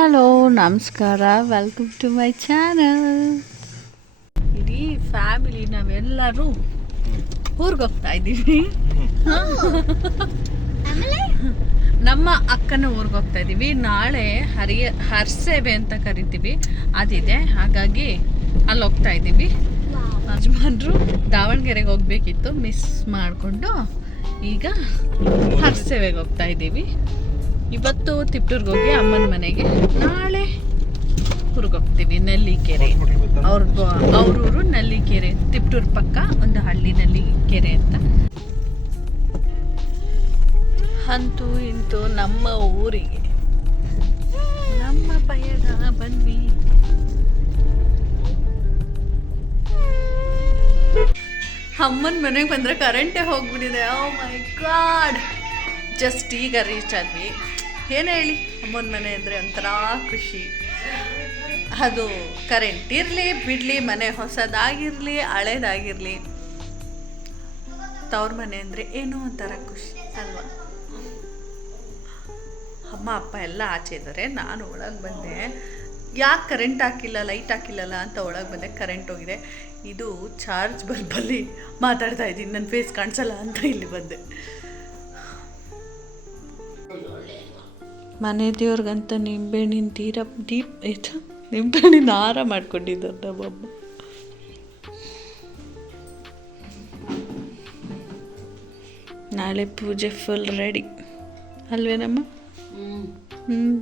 Hello ನಮಸ್ಕಾರ. Welcome to my channel ಇಡೀ family ನಾವೆಲ್ಲರೂ ಊರಿಗೆ ಹೋಗ್ತಾ ಇದ್ದೀವಿ. ನಮ್ಮ ಅಕ್ಕನ ಊರಿಗೆ ಹೋಗ್ತಾ ಇದ್ದೀವಿ. ನಾಳೆ ಹರಿಯ ಹರ್ಸೇವೆ ಅಂತ ಕರಿತೀವಿ. ಅದಿದೆ. ಹಾಗಾಗಿ ಅಲ್ಲಿ ಹೋಗ್ತಾ ಇದ್ದೀವಿ. ಯಜಮಾನ್ರು ದಾವಣಗೆರೆಗೆ ಹೋಗ್ಬೇಕಿತ್ತು. ಮಿಸ್ ಮಾಡಿಕೊಂಡು ಈಗ ಹರ್ಸೇವೆಗೆ ಹೋಗ್ತಾ ಇದ್ದೀವಿ. ಇವತ್ತು ತಿಪ್ಟೂರ್ಗೆ ಹೋಗಿ ಅಮ್ಮನ ಮನೆಗೆ ನಾಳೆ ಊರಿಗೆ ಹೋಗ್ತೀವಿ ನಲ್ಲಿಕೆರೆ. ಅವ್ರ ಅವ್ರೂರು ನಲ್ಲಿಕೆರೆ, ತಿಪ್ಟೂರ್ ಪಕ್ಕ ಒಂದು ಹಳ್ಳಿ ನಲ್ಲಿಕೆರೆ ಅಂತ. ಅಂತೂ ಇಂತೂ ನಮ್ಮ ಊರಿಗೆ. ನಮ್ಮ ಪಯಣ ಬಂದ್ವಿ. ಅಮ್ಮನ ಮನೆಗೆ ಬಂದರೆ ಕರೆಂಟೇ ಹೋಗ್ಬಿಟ್ಟಿದೆ. ಓ ಮೈ ಗಾಡ್ ಜಸ್ಟ್ ಈಗ ರೀಚ್ ಆದ್ವಿ. ಏನು ಹೇಳಿ, ಅಮ್ಮನ ಮನೆ ಅಂದರೆ ಒಂಥರ ಖುಷಿ. ಅದು ಕರೆಂಟ್ ಇರಲಿ, ಬಿಡಲಿ, ಮನೆ ಹೊಸದಾಗಿರಲಿ, ಹಳೇದಾಗಿರಲಿ. ತವ್ರ ಮನೆ ಅಂದರೆ ಏನೋ ಒಂಥರ ಖುಷಿ, ಅಲ್ವಾ? ಅಮ್ಮ, ಅಪ್ಪ ಎಲ್ಲ ಆಚೆ ಇದ್ದಾರೆ, ನಾನು ಒಳಗೆ ಬಂದೆ. ಯಾಕೆ ಕರೆಂಟ್ ಹಾಕಿಲ್ಲ ಲೈಟ್ ಹಾಕಿಲ್ಲಲ್ಲ ಅಂತ ಒಳಗೆ ಬಂದೆ ಕರೆಂಟ್ ಹೋಗಿದೆ. ಇದು ಚಾರ್ಜ್ ಬಲ್ಬಲ್ಲಿ ಮಾತಾಡ್ತಾ ಇದ್ದೀನಿ ನನ್ನ ಫೇಸ್ ಕಾಣಿಸಲ್ಲ ಅಂತ ಇಲ್ಲಿ ಬಂದೆ. ಮನೆ ದೇವ್ರಿಗಂತ ನಿಂಬೆಹಣ್ಣಿನ ತೀರ ದೀಪ್ ಇದು. ನಿಂಬೆಹಣ್ಣಿನ ಹಾರ ಮಾಡ್ಕೊಂಡಿದ್ದಾರೆ ನಮ್ಮಮ್ಮ ನಾಳೆ ಪೂಜೆ ಫುಲ್ ರೆಡಿ ಅಲ್ವೇನಮ್ಮ? ಹ್ಞೂ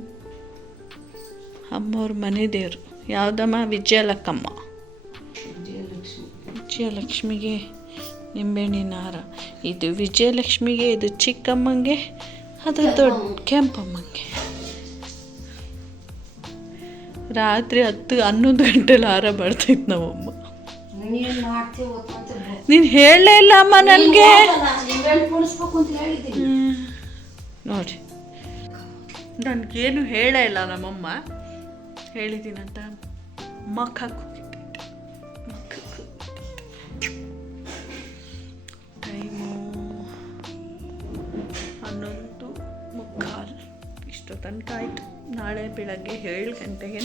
ಅಮ್ಮವ್ರ ಮನೆ ದೇವರು. ಯಾವುದಮ್ಮ? ವಿಜಯಲಕ್ಕಮ್ಮ. ವಿಜಯಲಕ್ಷ್ಮಿಗೆ ನಿಂಬೆಹಣ್ಣಿನ ಹಾರ ಇದು ವಿಜಯಲಕ್ಷ್ಮಿಗೆ ಇದು ಚಿಕ್ಕಮ್ಮಂಗೆ ಅದು ದೊಡ್ಡ ಕೆಂಪಮ್ಮಂಗೆ. ರಾತ್ರಿ ಹತ್ತು ಹನ್ನೊಂದು ಗಂಟೆಲಿ ಆರ ಮಾಡ್ತೈತೆ ನಮ್ಮಮ್ಮ. ನೀನ್ ಹೇಳಲೇ ಇಲ್ಲ ಅಮ್ಮ ನನಗೆ. ನೋಡಿ. ನನಗೇನು ಹೇಳೇ ಇಲ್ಲ ನಮ್ಮಮ್ಮ. ಹೇಳಿದ್ದೀನಂತ. ಮಖ ಟೈಮು ಹನ್ನೊಂದು ಮುಕ್ಕಾಲು. ಇಷ್ಟು ತನಕ ಆಯಿತು. ನಾಳೆ ಬೆಳಗ್ಗೆ ಏಳು ಗಂಟೆಗೆ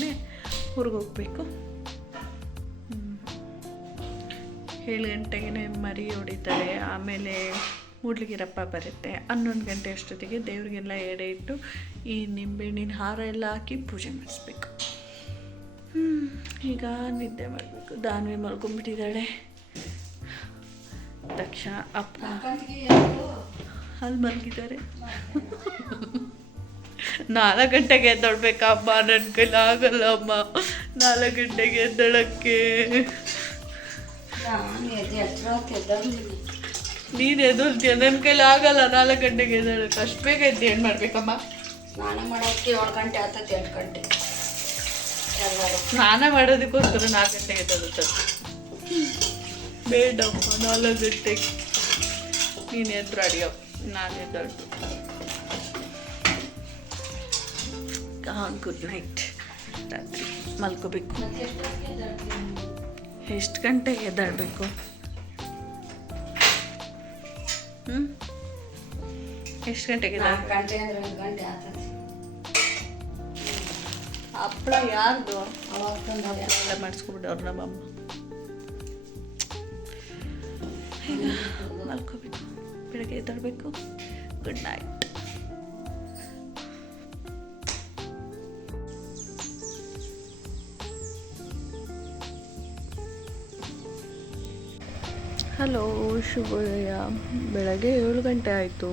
ಹೋಗ್ಬೇಕು. ಏಳು ಗಂಟೆಗೆ ಮರಿ ಹೊಡಿತಾರೆ ಆಮೇಲೆ ಮೂಡ್ಲಿಗಿರಪ್ಪ ಬರುತ್ತೆ. ಹನ್ನೊಂದು ಗಂಟೆ ಅಷ್ಟೊತ್ತಿಗೆ ದೇವರಿಗೆಲ್ಲ ಎಡೆ ಇಟ್ಟು ಈ ನಿಂಬೆಹಣ್ಣಿನ ಹಾರ ಎಲ್ಲ ಹಾಕಿ ಪೂಜೆ ಮಾಡಿಸ್ಬೇಕು. ಈಗ ನಿದ್ದೆ ಮಾಡಬೇಕು. ದಾನ್ವಿ ಮಲ್ಕೊಂಡ್ಬಿಟ್ಟಿದ್ದಾಳೆ. ದಕ್ಷ ಅಪ್ಪ ಅಲ್ಲಿ ಮಲಗಿದ್ದಾರೆ. ನಾಲ್ಕು ಗಂಟೆಗೆ ಎದ್ದೊಳ್ಬೇಕಮ್ಮ ನನ್ನ ಕೈಲಿ ಆಗಲ್ಲ ಅಮ್ಮ. ನಾಲ್ಕು ಗಂಟೆಗೆ ಎದ್ದೊಳಕ್ಕೆ. ನಾನು ಎದುರ್ತೀಯ ನನ್ನ ಕೈಲಿ ಆಗಲ್ಲ ನಾಲ್ಕು ಗಂಟೆಗೆ ಎದ್ದೊಳಕ್ಕೆ. ಅಷ್ಟು ಬೇಗ ಎದ್ದು ಏನು ಮಾಡ್ಬೇಕಮ್ಮ? ಸ್ನಾನ ಮಾಡೋಕ್ಕೆ ಏಳು ಗಂಟೆ ಆಗ್ತದೆ ಎಂಟು ಗಂಟೆ. ಸ್ನಾನ ಮಾಡೋದಕ್ಕೋಸ್ಕರ ನಾಲ್ಕು ಗಂಟೆಗೆ ಎದ್ದೇಳುತ್ತದೆ ಬೇಡಮ್ಮ ನಾಲ್ಕು ಗಂಟೆಗೆ. ನೀನು ಎದ್ರು ಅಡಿಯಪ್ಪ ನಾನು ಎದ್ದಳ್ತು ಗುಡ್ ನೈಟ್ ರಾತ್ರಿ ಮಲ್ಕೋಬೇಕು. ಎಷ್ಟು ಗಂಟೆಗೆ ಎದ್ದಾಡಬೇಕು? ಹ್ಞೂ ಎಷ್ಟು ಗಂಟೆಗೆ ಹಪ್ಪಳ ಯಾರ್ದು? ಅವಾಗ ಮಾಡಿಸ್ಕೊಬಿಡು ಅದೇ ನಮ್ಮ ಅಮ್ಮ. ಈಗ ಮಲ್ಕೋಬೇಕು. ಬೆಳಗ್ಗೆ ಎದ್ದಾಡಬೇಕು. ಗುಡ್ ನೈಟ್ ಹಲೋ, ಶುಭೋದಯ. ಬೆಳಗ್ಗೆ ಏಳು ಗಂಟೆ ಆಯಿತು.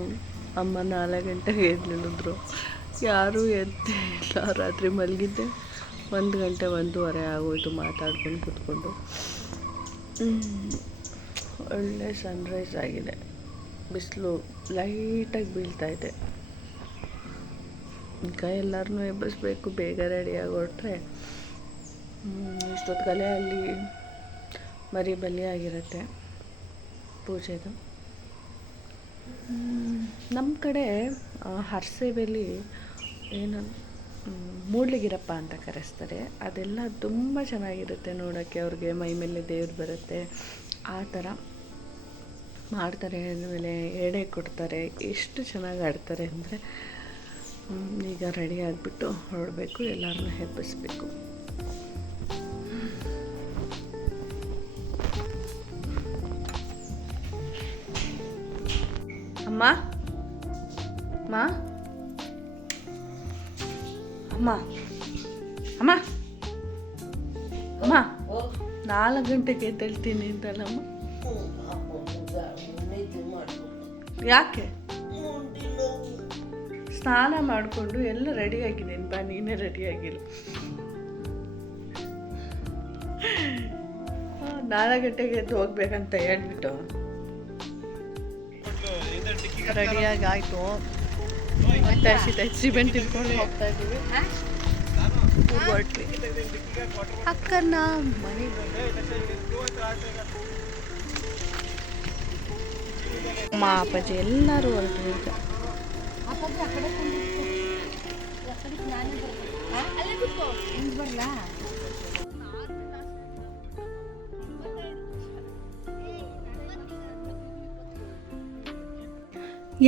ಅಮ್ಮ ನಾಲ್ಕು ಗಂಟೆಗೆ ಎದ್ಲಿಳಿದ್ರು. ಯಾರೂ ಎದ್ದಿಲ್ಲ ರಾತ್ರಿ ಮಲಗಿದ್ದೆ. ಒಂದು ಗಂಟೆ, ಒಂದೂವರೆ ಆಗೋಯ್ತು ಮಾತಾಡ್ಕೊಂಡು ಕೂತ್ಕೊಂಡು. ಒಳ್ಳೆ ಸನ್ರೈಸ್ ಆಗಿದೆ. ಬಿಸಿಲು ಲೈಟಾಗಿ ಬೀಳ್ತಾಯಿದೆ ಈಗ ಎಲ್ಲರನ್ನೂ ಎಬ್ಬಿಸ್ಬೇಕು. ಬೇಗ ರೆಡಿಯಾಗಿ ಹೊರಟ್ರೆ ಕಲೆ ಅಲ್ಲಿ ಮರಿ ಬಲಿ ಆಗಿರುತ್ತೆ. ಪೂಜೆದು ನಮ್ಮ ಕಡೆ ಹರಸೇವೆಲಿ ಏನು ಮೂಡ್ಲಿಗಿರಪ್ಪ ಅಂತ ಕರೆಸ್ತಾರೆ. ಅದೆಲ್ಲ ತುಂಬ ಚೆನ್ನಾಗಿರುತ್ತೆ ನೋಡೋಕ್ಕೆ, ಅವ್ರಿಗೆ ಮೈ ಮೇಲೆ ದೇವ್ರು ಬರುತ್ತೆ. ಆ ಥರ ಮಾಡ್ತಾರೆ ಆಮೇಲೆ ಎಡೆ ಕೊಡ್ತಾರೆ. ಎಷ್ಟು ಚೆನ್ನಾಗಿ ಆಡ್ತಾರೆ ಅಂದರೆ ಈಗ ರೆಡಿ ಆಗಿಬಿಟ್ಟು ಹೊರಡಬೇಕು, ಎಲ್ಲರನ್ನೂ ಹೆಬ್ಬಿಸ್ಬೇಕು. ಅಮ್ಮ? ಅಮ್ಮ? ಅಮ್ಮ? ಅಮ್ಮ? ಅಮ್ಮ? ನಾಲ್ಕು ಗಂಟೆಗೆ ಎದ್ದೇಳ್ತೀನಿ ಅಂತಲ್ಲಮ್ಮ ಯಾಕೆ? ಸ್ನಾನ ಮಾಡಿಕೊಂಡು ಎಲ್ಲ ರೆಡಿ ಆಗಿದ್ದೀನಿ ಬಾ, ನೀನೇ ರೆಡಿಯಾಗಿಲ್ಲ ನಾಲ್ಕು ಗಂಟೆಗೆ ಎದ್ದು ಹೋಗ್ಬೇಕಂತ ಹೇಳ್ಬಿಟ್ಟು. ರೆಡಿಯಾಗಿ ಆಯಿತು ಮತ್ತೆ ಸೀದಾ ಸಿಮೆಂಟ್ ತಿಳ್ಕೊಂಡು ಹೋಗ್ತಾ ಇದ್ದೀವಿ. ಅಕ್ಕನ ಮನೆ. ಅಮ್ಮ ಅಪ್ಪಾಜಿ ಎಲ್ಲರೂ ಹೊರಟ್ರು ಈಗ.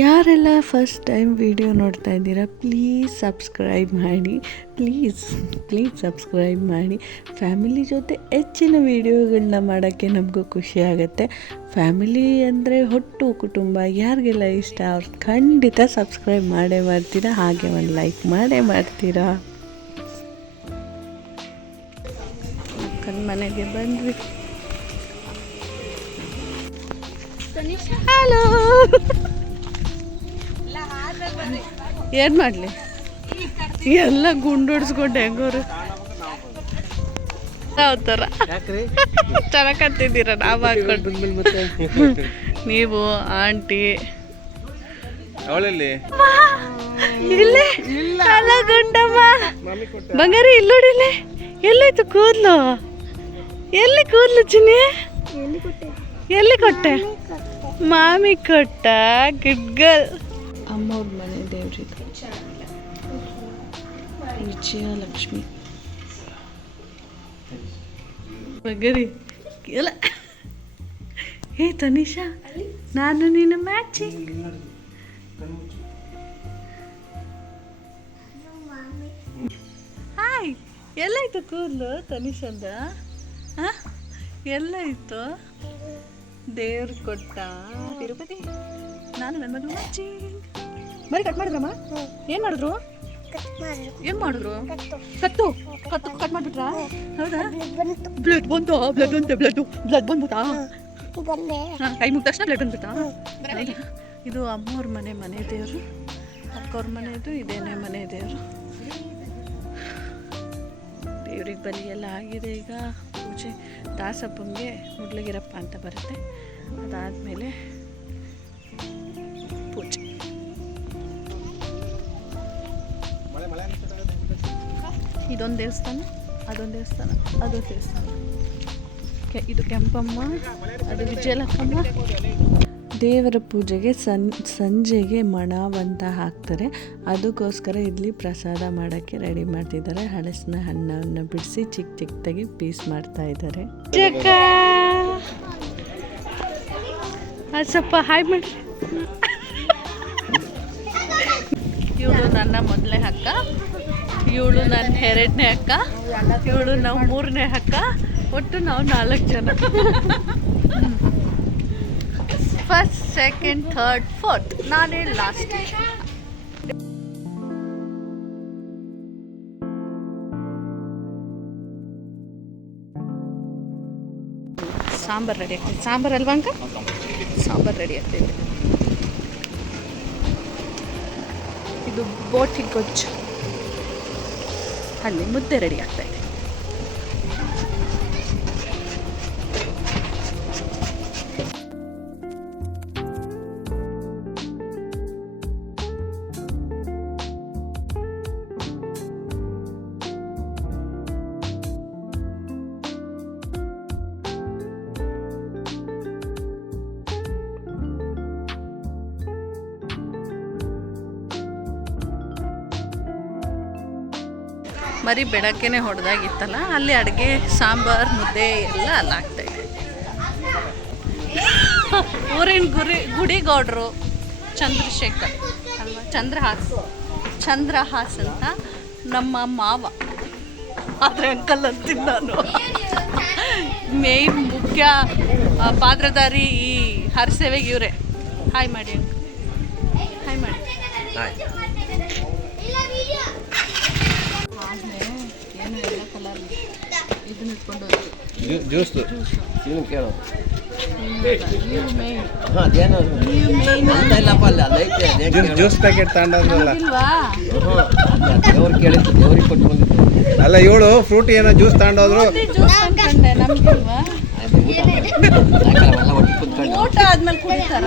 ಯಾರೆಲ್ಲ ಫಸ್ಟ್ ಟೈಮ್ ವಿಡಿಯೋ ನೋಡ್ತಾ ಇದ್ದೀರಾ ಪ್ಲೀಸ್ ಸಬ್ಸ್ಕ್ರೈಬ್ ಮಾಡಿ ಪ್ಲೀಸ್ ಪ್ಲೀಸ್ ಸಬ್ಸ್ಕ್ರೈಬ್ ಮಾಡಿ. ಫ್ಯಾಮಿಲಿ ಜೊತೆ ಹೆಚ್ಚಿನ ವೀಡಿಯೋಗಳನ್ನ ಮಾಡೋಕ್ಕೆ ನಮಗೂ ಖುಷಿ ಆಗುತ್ತೆ. ಫ್ಯಾಮಿಲಿ ಅಂದರೆ ಹೊಟ್ಟು ಕುಟುಂಬ ಯಾರಿಗೆಲ್ಲ ಇಷ್ಟ ಅವ್ರು ಖಂಡಿತ ಸಬ್ಸ್ಕ್ರೈಬ್ ಮಾಡೇ ಮಾಡ್ತೀರಾ ಹಾಗೆ ಒಂದು ಲೈಕ್ ಮಾಡೇ ಮಾಡ್ತೀರಾ. ಅಕ್ಕನ ಮನೆಗೆ ಬಂದ್ವಿ ಹಲೋ ಏನು ಮಾಡಲಿ? ಎಲ್ಲ ಗುಂಡೊಡ್ಸ್ಕೊಂಡು ಹೆಂಗೋರು? ಥರ ಚೆನ್ನಾಗಂತಿದ್ದೀರ ನಾವು ಹಾಕೊಂಡು. ನೀವು ಆಂಟಿ. ಅವಳಲ್ಲಿ? ಇಲ್ಲ? ಅಲ್ಲ ಗುಂಡಮ್ಮ. ಬಂಗಾರಿ ಇಲ್ಲೋಡಿಲ್ಲ ಎಲ್ಲಾಯ್ತು ಕೂದಲು? ಎಲ್ಲಿ ಕೂದಲು ಚಿನ್ನಿ? ಎಲ್ಲಿ ಕೊಟ್ಟೆ? ಮಾಮಿ ಕೊಟ್ಟ ಗಿಡ್ಗಲ್ ಅಮ್ಮವ್ರ ಮನೆ ದೇವ್ರಿದು ವಿಜಯಲಕ್ಷ್ಮಿ. ಬಗ್ಗರಿ ಎಲ್ಲ. ಹೇ ತನಿಷಾ ನಾನು ನೀನು ಮ್ಯಾಚಿಂಗ್. ಹಾಯ್ ಎಲ್ಲ ಎಲ್ಲಾಯ್ತು ಕೂದಲು ತನಿಷಂದ? ಎಲ್ಲ ಎಲ್ಲಾಯ್ತು ದೇವ್ರು ಕೊಟ್ಟ? ತಿರುಪತಿ. ನಾನು ನನ್ನ ಮ್ಯಾಚಿಂಗ್. ಬರೀ ಕಟ್ ಮಾಡಿದ್ರಮ್ಮ ಏನು ಮಾಡಿದ್ರು? ಏನು ಮಾಡಿದ್ರು? ಕತ್ತು. ಕತ್ತು ಕಟ್ ಮಾಡಿಬಿಟ್ರಾ? ಹೌದಾ? ಬ್ಲಡ್ ಬಂತು ಬ್ಲಡ್ ಅಂತೆ ಬ್ಲಡ್ ಬ್ಲಡ್ ಬಂದ್ಬಿಟ್ಟಾ ಕೈ ಮುಗಿದ ತಕ್ಷಣ ಬ್ಲಡ್ ಬಂದ್ಬಿಟ್ಟಾ? ಇದು ಅಮ್ಮವ್ರ ಮನೆ ಮನೆ ದೇವರು. ಅಕ್ಕವ್ರ ಮನೆದು, ಇದೇನೆ ಮನೆ ದೇವರು. ದೇವ್ರಿಗೆ ಬಲಿ ಎಲ್ಲ ಆಗಿದೆ ಈಗ. ಪೂಜೆ ದಾಸಪ್ಪಂಗೆ ಮುಡ್ಲಗಿರಪ್ಪ ಅಂತ ಬರುತ್ತೆ. ಅದಾದಮೇಲೆ ಪೂಜೆ. ಇದೊಂದು ದೇವಸ್ಥಾನ ಅದೊಂದು ದೇವಸ್ಥಾನ ಅದೊಂದು ದೇವಸ್ಥಾನ. ಕೆ- ಇದು ಕೆಂಪಮ್ಮ ಅದು ವಿಜಯಲಕ್ಕಮ್ಮ. ದೇವರ ಪೂಜೆಗೆ ಸನ್ ಸಂಜೆಗೆ ಮಣವಂತ ಹಾಕ್ತಾರೆ. ಅದಕ್ಕೋಸ್ಕರ ಇಲ್ಲಿ ಪ್ರಸಾದ ಮಾಡೋಕ್ಕೆ ರೆಡಿ ಮಾಡ್ತಿದ್ದಾರೆ. ಹಳಸಿನ ಹಣ್ಣನ್ನು ಬಿಡಿಸಿ ಚಿಕ್ಕ ಚಿಕ್ಕದಾಗಿ ಪೀಸ್ ಮಾಡ್ತಾ ಇದ್ದಾರೆ. ಸ್ವಲ್ಪ ಹಾಯ್ ಮಾಡಿ. ಇವಳು ನನ್ನ ಮೊದಲೇ ಅಕ್ಕ. ಇವಳು ನನ್ನ ಎರಡನೇ ಅಕ್ಕ, ಇವಳು ನಾವು ಮೂರನೇ ಅಕ್ಕ, ಒಟ್ಟು ನಾವು ನಾಲ್ಕು ಜನ. ಫಸ್ಟ್ ಸೆಕೆಂಡ್ ಥರ್ಡ್ ಫೋರ್ತ್ ನಾನೇ ಲಾಸ್ಟ್ ಸಾಂಬಾರು ರೆಡಿ ಆಗ್ತದೆ ಸಾಂಬಾರ್ ಅಲ್ವಾ ಅಂಕ ಸಾಂಬಾರ್ ರೆಡಿ ಆಗ್ತೈತೆ. ಇದು ಬೋಟಿ ಗೊಜ್ಜು. ಅಲ್ಲಿ ಮುದ್ದೆ ರೆಡಿ ಆಗ್ತಾ ಮರಿ ಬೆಳಗ್ಗೆನೆ ಹೊಡೆದಾಗಿತ್ತಲ್ಲ, ಅಲ್ಲಿ ಅಡುಗೆ, ಸಾಂಬಾರ್, ಮುದ್ದೆ ಎಲ್ಲ ಅಲ್ಲಿ ಆಗ್ತಾಯಿದೆ ಊರಿನ ಗುರಿ, ಗುಡಿಗೌಡ್ರು ಚಂದ್ರಶೇಖರ್ ಅಲ್ವಾ? ಚಂದ್ರಹಾಸ್ ಚಂದ್ರಹಾಸ್ ಅಂತ ನಮ್ಮ ಮಾವ. ಆದರೆ ಅಂಕಲ್ ಅಂತೀನಿ ನಾನು. ಮೇನ್ ಮುಖ್ಯ ಪಾತ್ರಧಾರಿ ಈ ಹರಸೇವೆಗೆ ಇವರೇ. ಹಾಯ್ ಮಾಡಿ ಹಾಯ್ ಮಾಡಿ ಏನು ಎಲ್ಲ ಕಲರ್ ಇದನ್ನ ಇಟ್ಕೊಂಡು ಹೋಗಿ ಜ್ಯೂಸ್ ಕೇಳು. ಜ್ಯೂಸ್ ಪ್ಯಾಕೆಟ್ ತಗೊಂಡಲ್ಲ ದೇವ್ರು ಕೇಳಿದ್ದು ದೇವ್ರಿಗೆ ಕೊಟ್ಟು ಬಂದಿದ್ದು. ಅಲ್ಲ ಇವಳು ಫ್ರೂಟ್ ಏನೋ ಜ್ಯೂಸ್ ತಗೊಂಡೋದ್ರು. ಊಟ ಆದ್ಮೇಲೆ ಕುಡಿತಾರ?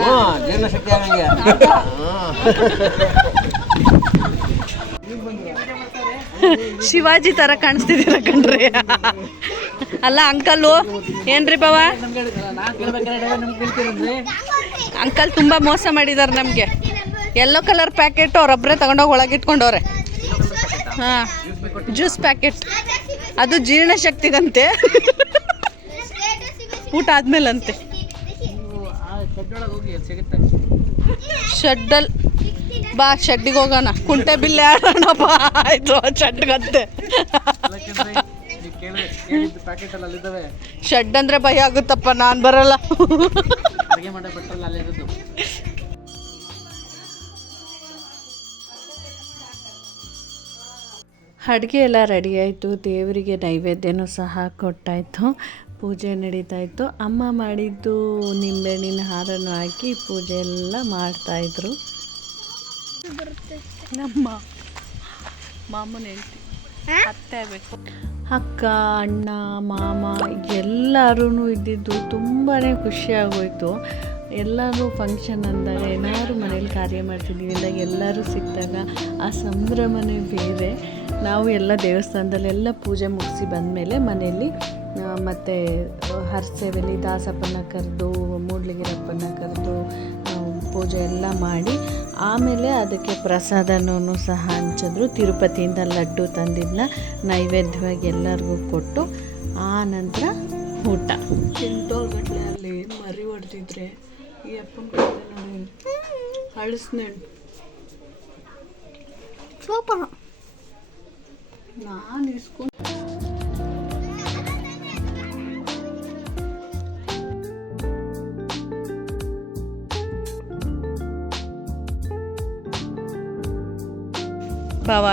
ಜೀರ್ಣಶಕ್ತಿ ಆಗಂಗೆ. ಶಿವಾಜಿ ತರ ಕಾಣಿಸ್ತಿದ್ದೀರ ಕಣ್ರಿ? ಅಲ್ಲ ಅಂಕಲ್ಲು ಏನ್ರಿ ಬಾವ ಅಂಕಲ್ ತುಂಬಾ ಮೋಸ ಮಾಡಿದಾರೆ ನಮಗೆ. ಯೆಲ್ಲೋ ಕಲರ್ ಪ್ಯಾಕೆಟ್ ಅವ್ರೊಬ್ಬರೇ ತಗೊಂಡೋಗಿ ಒಳಗೆ ಇಟ್ಕೊಂಡವ್ರೆ ಹಾಂ ಜ್ಯೂಸ್ ಪ್ಯಾಕೆಟ್ ಅದು ಜೀರ್ಣಶಕ್ತಿಗಂತೆ ಊಟ ಆದ್ಮೇಲಂತೆ. ಶೆಡ್ಡಲ್ ಬಾ, ಚಡ್ಡಿಗೆ ಹೋಗೋಣ. ಕುಂಟೆ ಬಿಲ್ಲೆ ಆಡೋಣ ಬಾ ಆಯ್ತು ಚಡ್ಡಗತ್ತೆ ಶೆಡ್ ಅಂದ್ರೆ ಭಯ ಆಗುತ್ತಪ್ಪ, ನಾನು ಬರಲ್ಲ. ಅಡುಗೆ ಎಲ್ಲ ರೆಡಿ ಆಯಿತು. ದೇವರಿಗೆ ನೈವೇದ್ಯನೂ ಸಹ ಕೊಟ್ಟಾಯಿತು. ಪೂಜೆ ನಡೀತಾ ಇತ್ತು. ಅಮ್ಮ ಮಾಡಿದ್ದು ನಿಂಬೆಹಣ್ಣಿನ ಹಾರನ್ನು ಹಾಕಿ ಪೂಜೆ ಎಲ್ಲ ಮಾಡ್ತಾಯಿದ್ರು ನಮ್ಮ ಮಾಮನ ಹೆಂಡತಿ. ಅತ್ತೆ ಬೇಕು ಅಕ್ಕ ಅಣ್ಣ ಮಾಮ ಎಲ್ಲರೂ ಇದ್ದಿದ್ದು ತುಂಬಾ ಖುಷಿಯಾಗೋಯ್ತು. ಎಲ್ಲರೂ ಫಂಕ್ಷನ್ ಅಂದಾಗ ಏನಾದ್ರು ಮನೇಲಿ ಕಾರ್ಯ ಮಾಡ್ತಿದ್ದೀವಿ ಅಂದಾಗ ಎಲ್ಲರೂ ಸಿಕ್ಕಿದಾಗ ಆ ಸಂಭ್ರಮನೇ ಬೇರೆ. ನಾವು ಎಲ್ಲ ದೇವಸ್ಥಾನದಲ್ಲೆಲ್ಲ ಪೂಜೆ ಮುಗಿಸಿ ಬಂದಮೇಲೆ ಮನೆಯಲ್ಲಿ ಮತ್ತು ಮತ್ತೆ ಹರಸೇವೆಲಿ ದಾಸಪ್ಪನ ಕರೆದು ಮೂಡ್ಲಿಗಿರಪ್ಪನ ಕರೆದು ಪೂಜೆ ಎಲ್ಲ ಮಾಡಿ ಆಮೇಲೆ ಅದಕ್ಕೆ ಪ್ರಸಾದನೂ ಸಹ ಹಂಚಿದ್ರು. ತಿರುಪತಿಯಿಂದ ಲಡ್ಡು ತಂದಿದ್ದನ್ನ ನೈವೇದ್ಯವಾಗಿ ಎಲ್ಲರಿಗೂ ಕೊಟ್ಟು ಆ ನಂತರ ಊಟ. ಗಟ್ಟಲೆ ಅಲ್ಲಿ ಮರಿ ಹೊಡೆದಿದ್ರೆ ಈ ಅಪ್ಪನ ನೋಡಿ. ಸೂಪರ್. ನಾನು ಇಸ್ಕೊಂಡು ಬಾವ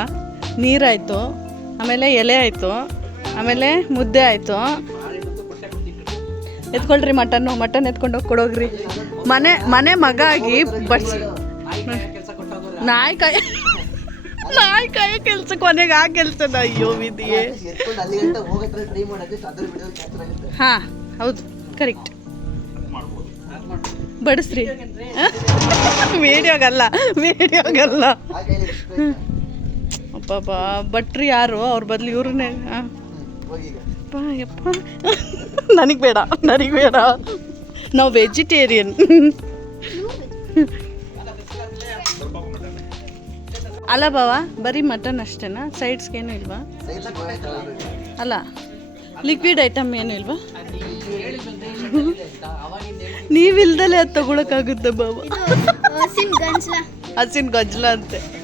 ನೀರಾಯಿತು, ಆಮೇಲೆ ಎಲೆ ಆಯಿತು, ಆಮೇಲೆ ಮುದ್ದೆ ಆಯಿತು. ಎತ್ಕೊಳ್ರಿ ಮಟನ್ನು, ಮಟನ್ ಎತ್ಕೊಂಡು ಹೋಗಿ ಕೊಡೋಗ್ರಿ. ಮನೆ ಮನೆ ಮಗ ಆಗಿ ಬಡ್ಸಿ ನಾಯಿ ಕಾಯ ನಾಯಿ ಕಾಯ ಕೆಲ್ಸಕ್ಕೆ ಕೊನೆಗೆ ಆ ಕೆಲಸನ ಅಯ್ಯೋ ವಿಧಿಯೇ. ಹಾಂ, ಹೌದು, ಕರೆಕ್ಟ್. ಬಡಿಸ್ರಿ. ವಿಡಿಯೋಗಲ್ಲ ವಿಡಿಯೋಗಲ್ಲ ಇಟ್ಬಿಟ್ಟು, ಭಟ್ರು ಯಾರು? ಅವ್ರ ಬದಲು ಇವ್ರನ್ನೇ. ಹಾಂ ಯಪ್ಪ. ನನಗೆ ಬೇಡ ನನಗೆ ಬೇಡ. ನಾವು ವೆಜಿಟೇರಿಯನ್. ಅಲ್ಲ ಬಾವ ಬರೀ ಮಟನ್ ಅಷ್ಟೇನಾ? ಸೈಡ್ಸ್ಗೇನು ಇಲ್ವಾ? ಅಲ್ಲ ಲಿಕ್ವಿಡ್ ಐಟಮ್ ಏನು ಇಲ್ವಾ? ನೀವಿಲ್ದಲೇ ಅದು ತಗೊಳಕ್ಕಾಗುತ್ತೆ ಬಾಬಾ ಹಸಿನ ಗಜ್ಲ ಅಂತೆ.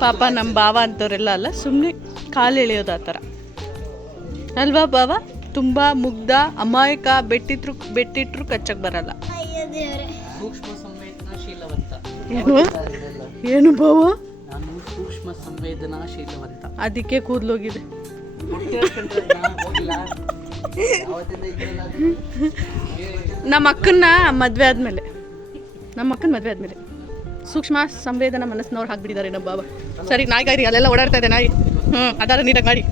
ಪಾಪ ನಮ್ಮ ಭಾವ ಅಂತವ್ರೆಲ್ಲ ಅಲ್ಲ ಸುಮ್ಮನೆ ಕಾಲು ಎಳೆಯೋದು ಆ ಥರ. ಅಲ್ವಾ ಭಾವ ತುಂಬ ಮುಗ್ಧ ಅಮಾಯಕ ಬೆಟ್ಟಿಟ್ರು ಬೆಟ್ಟಿಟ್ರು ಕಚ್ಚಕ್ಕೆ ಬರಲ್ಲ. ಏನು ಭಾವ ಸೂಕ್ಷ್ಮ ಸಂವೇದನಾಶೀಲವಂತ ಅದಕ್ಕೆ ಕೂದಲೋಗಿದೆ. ನಮ್ಮ ಅಕ್ಕನ್ನ ಮದುವೆ ಆದಮೇಲೆ. ನಮ್ಮ ಅಕ್ಕನ ಮದುವೆ ಆದಮೇಲೆ. ಸೂಕ್ಷ್ಮ ಸಂವೇದನ ಮನಸ್ಸಿನವ್ರು ಹಾಕ್ಬಿಟ್ಟಿದ್ದಾರೆ ನಮ್ಮ ಬಾಬಾ ಸರಿ, ನಾಯಿ ಗಾಯಿ ಅಲ್ಲೆಲ್ಲ ಓಡಾಡ್ತಾ ಇದೆ ನಾಯಿ. ಹ್ಞೂ ಅದಾರ ನೀಟಾಗಿ ಮಾಡಿ.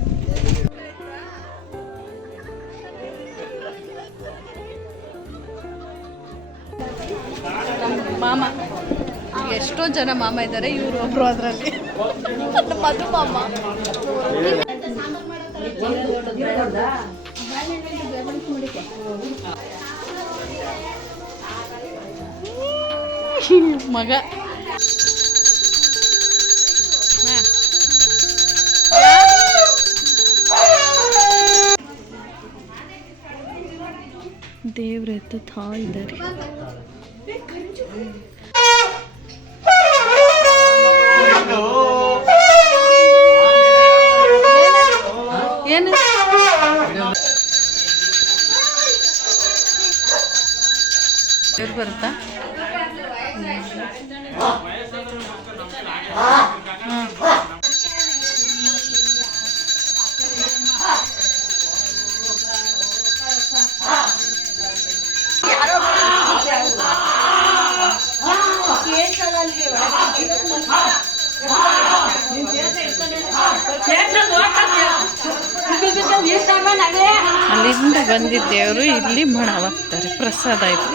ಮಾಮ. ಎಷ್ಟೋ ಜನ ಮಾಮ ಇದ್ದಾರೆ, ಇವರು ಒಬ್ರು ಅದರಲ್ಲಿ. ಮಧು ಮಾಮ. ಮಗ. ದೇವ್ರ ಥಾ ಇದ್ದಾರೆ. ಏನು ಬರುತ್ತಾ? ಅಲ್ಲಿಂದ ಬಂದಿದ್ದೇವರು ಇಲ್ಲಿ ಮಣವಾಗ್ತಾರೆ ಪ್ರಸಾದ ಇದು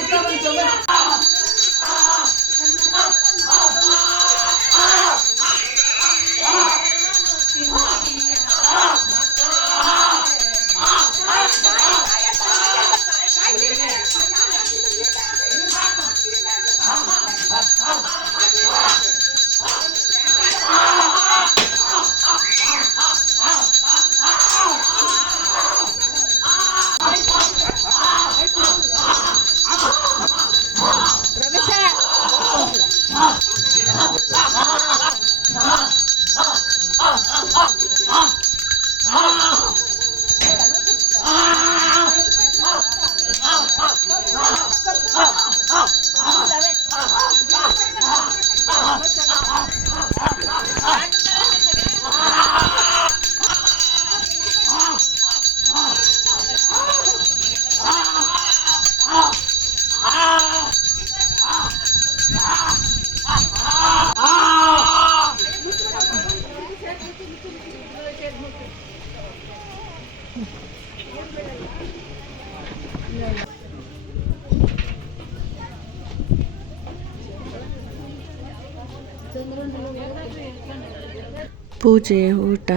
ಪೂಜೆ, ಊಟ,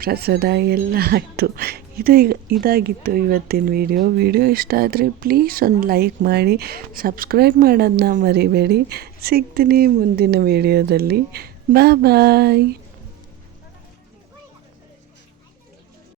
ಪ್ರಸಾದ ಎಲ್ಲ ಆಯಿತು. ಇದು ಇದಾಗಿತ್ತು ಇವತ್ತಿನ ವಿಡಿಯೋ ವಿಡಿಯೋ ಇಷ್ಟ ಆದರೆ ಪ್ಲೀಸ್ ಒಂದು ಲೈಕ್ ಮಾಡಿ ಸಬ್ಸ್ಕ್ರೈಬ್ ಮಾಡೋದನ್ನ ಮರಿಬೇಡಿ. ಸಿಗ್ತೀನಿ ಮುಂದಿನ ವಿಡಿಯೋದಲ್ಲಿ ಬಾಯ್